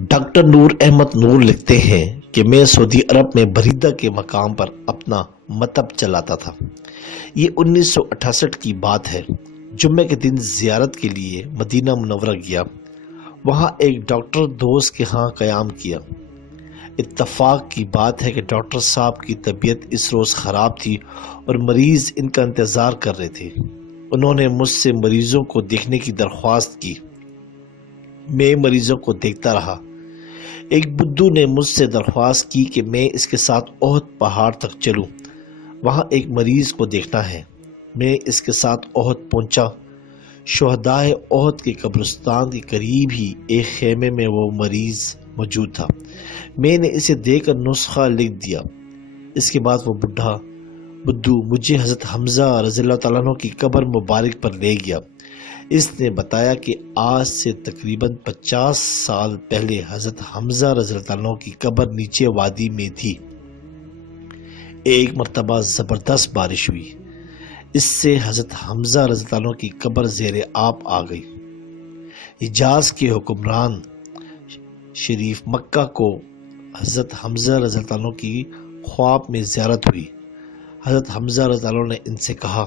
Doctor Noor Ahmed نور لکھتے ہیں کہ میں سعودی عرب میں بریدہ کے مقام پر اپنا مطب چلاتا تھا۔ یہ 1968 کی بات ہے۔ جمعہ کے دن زیارت کے لیے مدینہ منورہ گیا۔ وہاں ایک ڈاکٹر دوست کے ہاں قیام کیا۔ اتفاق کی بات ہے کہ ڈاکٹر صاحب کی طبیعت اس روز خراب تھی اور مریض ان کا انتظار کر رہے تھے۔ انہوں نے مجھ سے مریضوں کو دیکھنے کی درخواست کی۔ میں مریضوں کو دیکھتا رہا۔ ایک بدھو نے مجھ سے درخواست کی کہ میں اس کے ساتھ احد پہاڑ تک چلوں، وہاں ایک مریض کو دیکھنا ہے۔ میں اس کے ساتھ احد پہنچا۔ شہدائے احد کے قبرستان کے قریب ہی ایک خیمے میں وہ مریض موجود تھا۔ میں نے اسے دیکھ کر نسخہ لکھ دیا۔ اس کے بعد وہ بدھو مجھے حضرت حمزہ رضی اللہ تعالیٰ عنہ کی قبر مبارک پر لے گیا۔ اس نے بتایا کہ آج سے تقریباً 50 سال پہلے حضرت حمزہ رضی اللہ تعالیٰ عنہ کی قبر نیچے وادی میں تھی۔ ایک مرتبہ زبردست بارش ہوئی، اس سے حضرت حمزہ رضی اللہ عنہ کی قبر زیر آب آ گئی۔ حجاز کے حکمران شریف مکہ کو حضرت حمزہ رضی اللہ عنہ کی خواب میں زیارت ہوئی۔ حضرت حمزہ رضی اللہ عنہ نے ان سے کہا،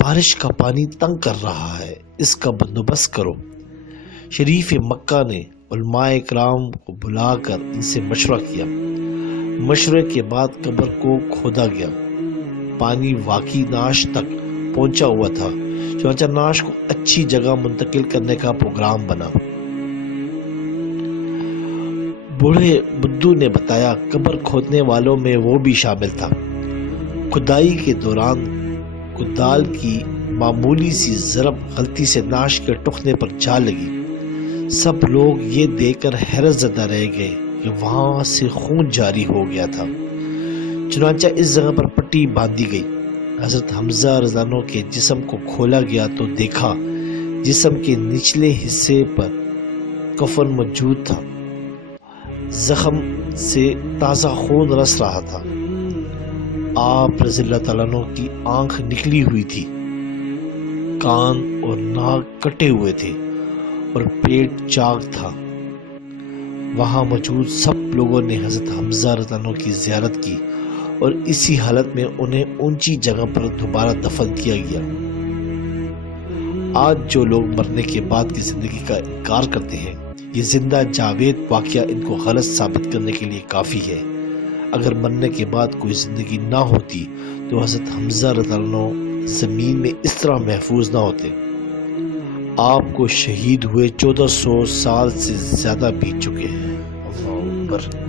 بارش کا پانی تنگ کر رہا ہے، اس کا بندوبست کرو۔ شریف مکہ نے علماء اکرام کو بلا کر ان سے مشورہ کیا۔ مشورے کے بعد قبر کو کھودا گیا۔ پانی واقعی نعش تک پہنچا ہوا تھا، چنانچہ نعش کو اچھی جگہ منتقل کرنے کا پروگرام بنا۔ بوڑھے بدھو نے بتایا قبر کھودنے والوں میں وہ بھی شامل تھا۔ کھدائی کے دوران کدال کی معمولی سی ضرب غلطی سے نعش کے ٹخنے پر جا لگی۔ سب لوگ یہ دیکھ کر حیرت زدہ رہ گئے کہ وہاں سے خون جاری ہو گیا تھا۔ چنانچہ اس جگہ پر پٹی باندھی گئی۔ حضرت حمزہ رضی اللہ عنہ کے جسم کو کھولا گیا تو دیکھا جسم کے نچلے حصے پر کفن موجود تھا۔ زخم سے تازہ خون رس رہا تھا۔ آپ رضی اللہ تعالیٰ عنہ کی آنکھ نکلی ہوئی تھی، کان اور ناک کٹے ہوئے تھے اور پیٹ چاک تھا۔ وہاں موجود سب لوگوں نے حضرت حمزہ رضی اللہ عنہ کی زیارت کی اور اسی حالت میں انہیں اونچی جگہ پر دوبارہ دفن کیا گیا۔ آج جو لوگ مرنے کے بعد کی زندگی کا انکار کرتے ہیں، یہ زندہ جاوید واقعہ ان کو غلط ثابت کرنے کے لیے کافی ہے۔ اگر مرنے کے بعد کوئی زندگی نہ ہوتی تو حضرت حمزہ رضی اللہ عنہ زمین میں اس طرح محفوظ نہ ہوتے۔ آپ کو شہید ہوئے 1400 سال سے زیادہ بیت چکے ہیں۔ اللہ اکبر۔